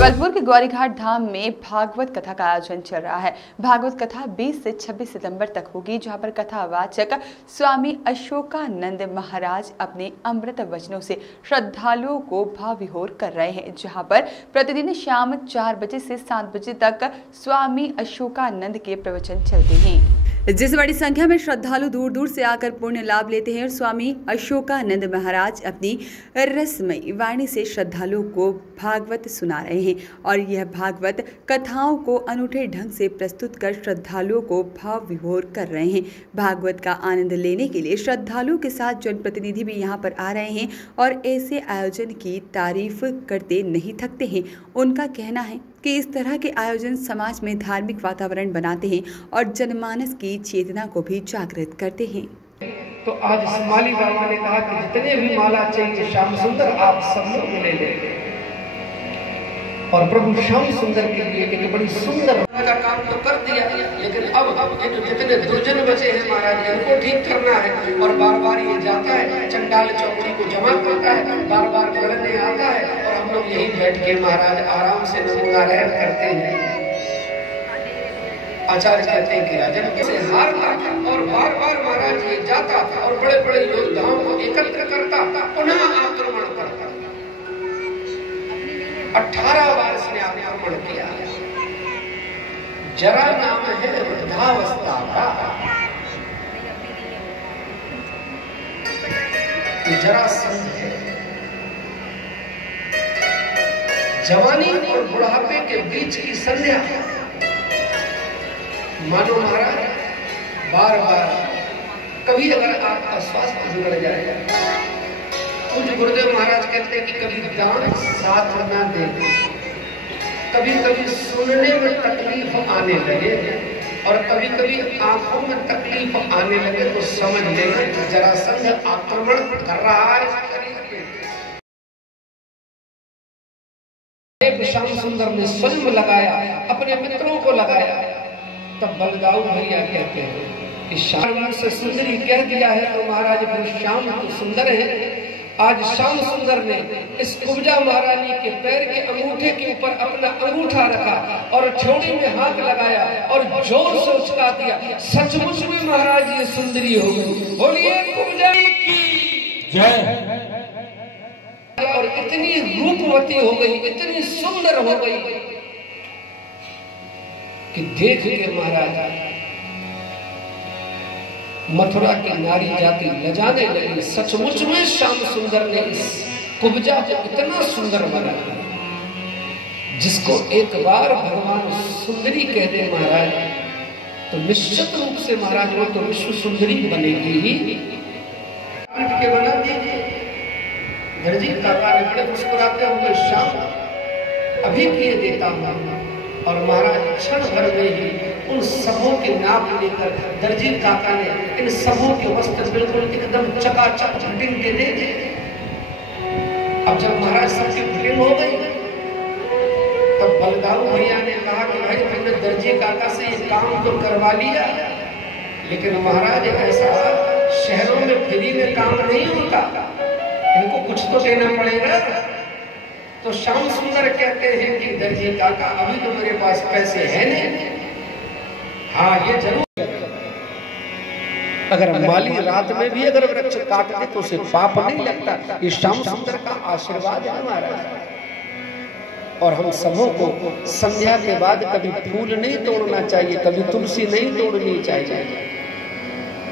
जबलपुर के गौरीघाट धाम में भागवत कथा का आयोजन चल रहा है। भागवत कथा 20 से 26 सितंबर तक होगी, जहां पर कथावाचक स्वामी अशोकानंद महाराज अपने अमृत वचनों से श्रद्धालुओं को भाव विभोर कर रहे हैं। जहां पर प्रतिदिन शाम 4 बजे से 7 बजे तक स्वामी अशोकानंद के प्रवचन चलते हैं, जिस बड़ी संख्या में श्रद्धालु दूर दूर से आकर पुण्य लाभ लेते हैं और स्वामी अशोकानंद महाराज अपनी रसमयी वाणी से श्रद्धालुओं को भागवत सुना रहे हैं और यह भागवत कथाओं को अनूठे ढंग से प्रस्तुत कर श्रद्धालुओं को भाव विभोर कर रहे हैं। भागवत का आनंद लेने के लिए श्रद्धालुओं के साथ जनप्रतिनिधि भी यहाँ पर आ रहे हैं और ऐसे आयोजन की तारीफ करते नहीं थकते हैं। उनका कहना है कि इस तरह के आयोजन समाज में धार्मिक वातावरण बनाते हैं और जनमानस की चेतना को भी जागृत करते हैं। तो आज माली बाबा ने कहा कि जितने भी माला चाहिए श्याम सुंदर आप सब लोग ले लें और प्रभु श्याम सुंदर के लिए एक बड़ी सुंदर का काम तो कर दिया, लेकिन अब ये जो जितने दुर्जन बचे हैं महाराज इनको ठीक करना है। और बार बार ये जाता है चंडाल चौकी को जमा करता है, बार बार लड़ने आता है और हम लोग यही बैठ के महाराज आराम से नमोनारायण करते हैं। आचार्य कहते हैं कि राजन से हार था और बार बार महाराज ये जाता और बड़े बड़े योद्धाओं को एकत्र करता, पुनः आक्रमण करता। 18 बार इसने आक्रमण किया। जरा नाम है वृद्धावस्था का, जरासंध है। जवानी और बुढ़ापे के बीच की संध्या। मानो महाराज बार बार कभी अगर आपका स्वास्थ्य बिगड़ जाए, कुछ गुरुदेव महाराज कहते हैं कि कभी दान साथ न दे, कभी कभी सुनने में तकलीफ आने लगे और कभी कभी आंखों में तकलीफ आने लगे तो समझ लेना कि जरासंध आक्रमण कर रहा है शरीर में। श्याम सुंदर ने स्वयं लगाया, अपने मित्रों को लगाया। तब बलदाऊ भैया कहते हैं कि श्याम से सुंदरी कह दिया है तो महाराज फिर श्याम तो सुंदर है। आज श्याम सुंदर ने इस कुब्जा महारानी के पैर के अंगूठे के ऊपर अपना अंगूठा रखा और ठोड़ी में हाथ लगाया और जोर से उछला दिया। सचमुच में महाराज ये सुंदरी हो गई। बोलिए कुब्जा की जय। और इतनी रूपवती हो गई, इतनी सुंदर हो गई कि देख के महाराज मथुरा की नारी जाति लजाने लगी। सचमुच में श्याम सुंदर ने इस कुब्जा को इतना सुंदर बनाया, जिसको एक बार भगवान सुंदरी कह दे महाराज तो निश्चित रूप से महाराज वो तो विश्व सुंदरी बनेगी ही। के बना दीजिए। दर्जी काका ने बड़े मुस्कुराते हुए श्याम अभी किए देता हूं। और महाराज क्षण भर में ही उन सबों के नाप लेकर दर्जी काका ने इन सबों के वस्त्र बिल्कुल एकदम चकाचक फिटिंग के दे दिए। अब जब महाराज सबकी फिटिंग हो गई तब बलदाऊ भैया ने कहा कि भाई तुमने दर्जी काका से ये काम तो करवा लिया, लेकिन महाराज ऐसा शहरों में फ्री में काम नहीं होता, इनको कुछ तो देना पड़ेगा। तो श्याम सुंदर कहते हैं कि दर्जी काका अभी तो मेरे पास पैसे हैं नहीं। हाँ ये जरूर, अगर माली रात में भी अगर वृक्ष काट दे तो उसे पाप नहीं लगता। ये श्याम सुंदर का आशीर्वाद है हमारा। और हम सबों को संध्या के बाद कभी फूल नहीं तोड़ना चाहिए, कभी तुलसी नहीं तोड़नी चाहिए।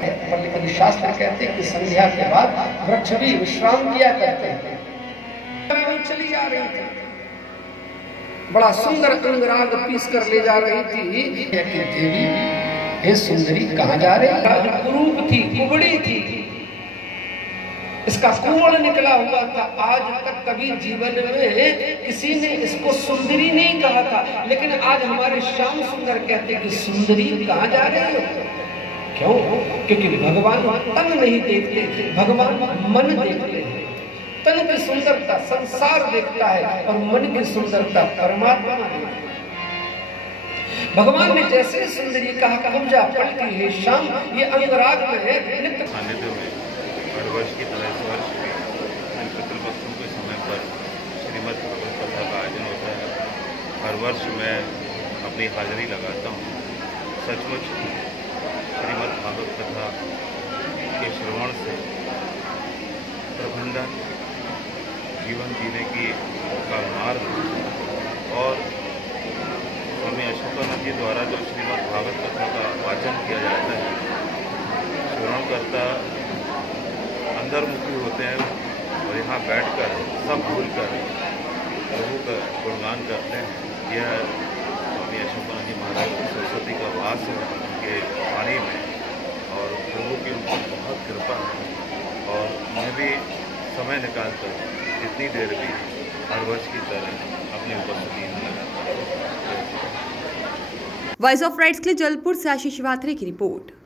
लेकिन शास्त्र कहते हैं कि संध्या के बाद वृक्ष भी विश्राम किया करते हैं। चली जा रही थी, बड़ा सुंदर अंगराग पीस कर ले जा रही थी। देवी हे सुंदरी कहाँ जा रही? कुरूप थी, कुबड़ी थी, इसका कुंवल निकला हुआ था। आज तक कभी जीवन में किसी ने इसको सुंदरी नहीं कहा था, लेकिन आज हमारे श्याम सुंदर कहते कि सुंदरी कहाँ जा रही हो? क्यों? क्योंकि भगवान तन नहीं देखते, भगवान मन देखते हैं। तन की सुंदरता संसार देखता है और मन की सुंदरता परमात्मा देखता है। भगवान ने जैसे सुंदरी कहा कुब्जा पलटी है श्याम, ये अंगराग में है नित्य। वर्ष की तरह इस वर्ष पितृपक्षों के समय पर श्रीमद् भागवत कथा का आयोजन होता है। वर्ष मैं अपनी हाजिरी लगाता हूँ। सचमुच श्रीमद् भागवत कथा के श्रवण से प्रबंधन, जीवन जीने की का मार्ग और स्वामी अशोकानंद जी द्वारा जो श्रीमद् भागवत कथा का वाचन किया जाता है, श्रवणकर्ता अंतर्मुखी होते हैं और यहाँ बैठकर सब भूलकर प्रभु का गुणगान करते हैं। यह स्वामी अशोकानंद जी महाराज की सरस्वती का वास है उनके वाणी में, और प्रभु की उन पर बहुत कृपा है। और मैं भी समय निकालकर जितनी देर भी हर वर्ष की तरह अपनी उपस्थिति में लगाता हूँ। वॉइस ऑफ राइट्स के लिए जबलपुर से आशीष वात्रे की रिपोर्ट।